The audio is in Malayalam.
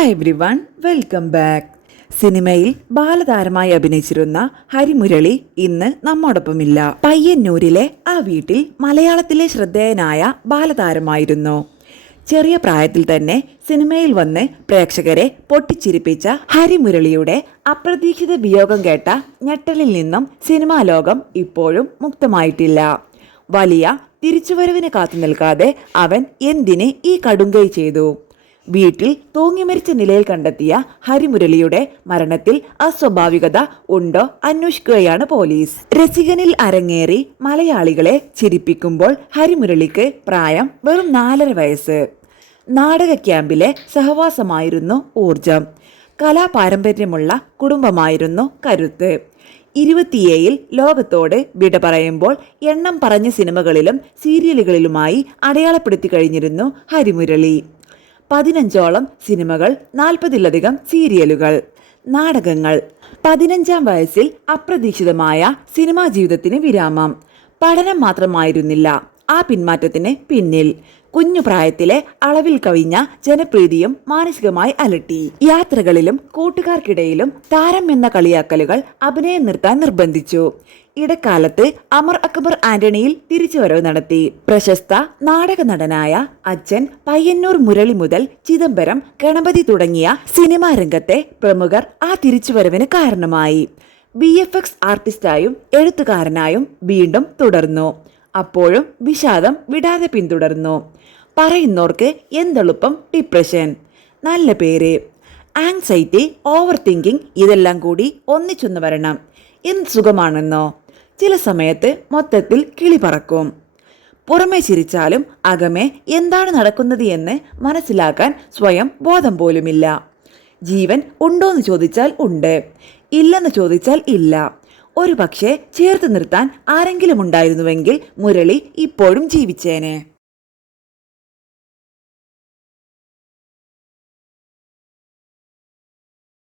Hi everyone, welcome back. സിനിമയിൽ ബാലതാരമായി അഭിനയിച്ചിരുന്ന ഹരിമുരളി ഇന്ന് നമ്മോടൊപ്പമില്ല. പയ്യന്നൂരിലെ ആ വീട്ടിൽ മലയാളത്തിലെ ശ്രദ്ധേയനായ ബാലതാരമായിരുന്നു. ചെറിയ പ്രായത്തിൽ തന്നെ സിനിമയിൽ വന്ന് പ്രേക്ഷകരെ പൊട്ടിച്ചിരിപ്പിച്ച ഹരിമുരളിയുടെ അപ്രതീക്ഷിത വിയോഗം കേട്ട ഞെട്ടലിൽ നിന്നും സിനിമാ ലോകം ഇപ്പോഴും മുക്തമായിട്ടില്ല. വലിയ തിരിച്ചുവരവിന് കാത്തു നിൽക്കാതെ അവൻ എന്തിന് ഈ കടുങ്കൈ ചെയ്തു? വീട്ടിൽ തൂങ്ങിമരിച്ച നിലയിൽ കണ്ടെത്തിയ ഹരിമുരളിയുടെ മരണത്തിൽ അസ്വാഭാവികത ഉണ്ടോ അന്വേഷിക്കുകയാണ് പോലീസ്. രസികനിൽ അരങ്ങേറി മലയാളികളെ ചിരിപ്പിക്കുമ്പോൾ ഹരിമുരളിക്ക് പ്രായം വെറും 4.5 വയസ്സ്. നാടക ക്യാമ്പിലെ സഹവാസമായിരുന്നു ഊർജം. കലാപാരമ്പര്യമുള്ള കുടുംബമായിരുന്നു കരുത്ത്. 27 ലോകത്തോട് വിട പറയുമ്പോൾ എണ്ണം പറഞ്ഞ സിനിമകളിലും സീരിയലുകളിലുമായി അടയാളപ്പെടുത്തി കഴിഞ്ഞിരുന്നു ഹരിമുരളി. 15ഓളം സിനിമകൾ, 40-ലധികം സീരിയലുകൾ, നാടകങ്ങൾ. 15-ാം വയസ്സിൽ അപ്രതീക്ഷിതമായ സിനിമാ ജീവിതത്തിന് വിരാമം. പഠനം മാത്രമായിരുന്നില്ല ആ പിന്മാറ്റത്തിന് പിന്നിൽ. കുഞ്ഞു പ്രായത്തിലെ അളവിൽ കവിഞ്ഞ ജനപ്രീതിയും മാനസികമായി അലട്ടി. യാത്രകളിലും കൂട്ടുകാർക്കിടയിലും താരം എന്ന കളിയാക്കലുകൾ അഭിനയം നിർത്താൻ നിർബന്ധിച്ചു. ഇടക്കാലത്ത് അമർ അക്ബർ ആന്റണിയിൽ തിരിച്ചുവരവ് നടത്തി. പ്രശസ്ത നാടക നടനായ അച്ഛൻ പയ്യന്നൂർ മുരളി മുതൽ ചിദംബരം, ഗണപതി തുടങ്ങിയ സിനിമാ രംഗത്തെ പ്രമുഖർ ആ തിരിച്ചുവരവിന് കാരണമായി. VFX ആർട്ടിസ്റ്റായും എഴുത്തുകാരനായും വീണ്ടും തുടർന്നു. അപ്പോഴും വിഷാദം വിടാതെ പിന്തുടർന്നു. പറയുന്നോർക്ക് എന്തെളുപ്പം ഡിപ്രഷൻ, നല്ല പേര്, ആങ്സൈറ്റി, ഓവർ തിങ്കിങ്, ഇതെല്ലാം കൂടി ഒന്നിച്ചൊന്നു വരണം. എന്ത് സുഖമാണെന്നോ? ചില സമയത്ത് മൊത്തത്തിൽ കിളി പറക്കും. പുറമെ ചിരിച്ചാലും അകമേ എന്താണ് നടക്കുന്നത് എന്ന് മനസ്സിലാക്കാൻ സ്വയം ബോധം പോലുമില്ല. ജീവൻ ഉണ്ടോയെന്ന് ചോദിച്ചാൽ ഉണ്ട്, ഇല്ലെന്ന് ചോദിച്ചാൽ ഇല്ല. ഒരു പക്ഷേ ചേർത്ത് നിർത്താൻ ആരെങ്കിലും ഉണ്ടായിരുന്നുവെങ്കിൽ മുരളി ഇപ്പോഴും ജീവിച്ചേനെ.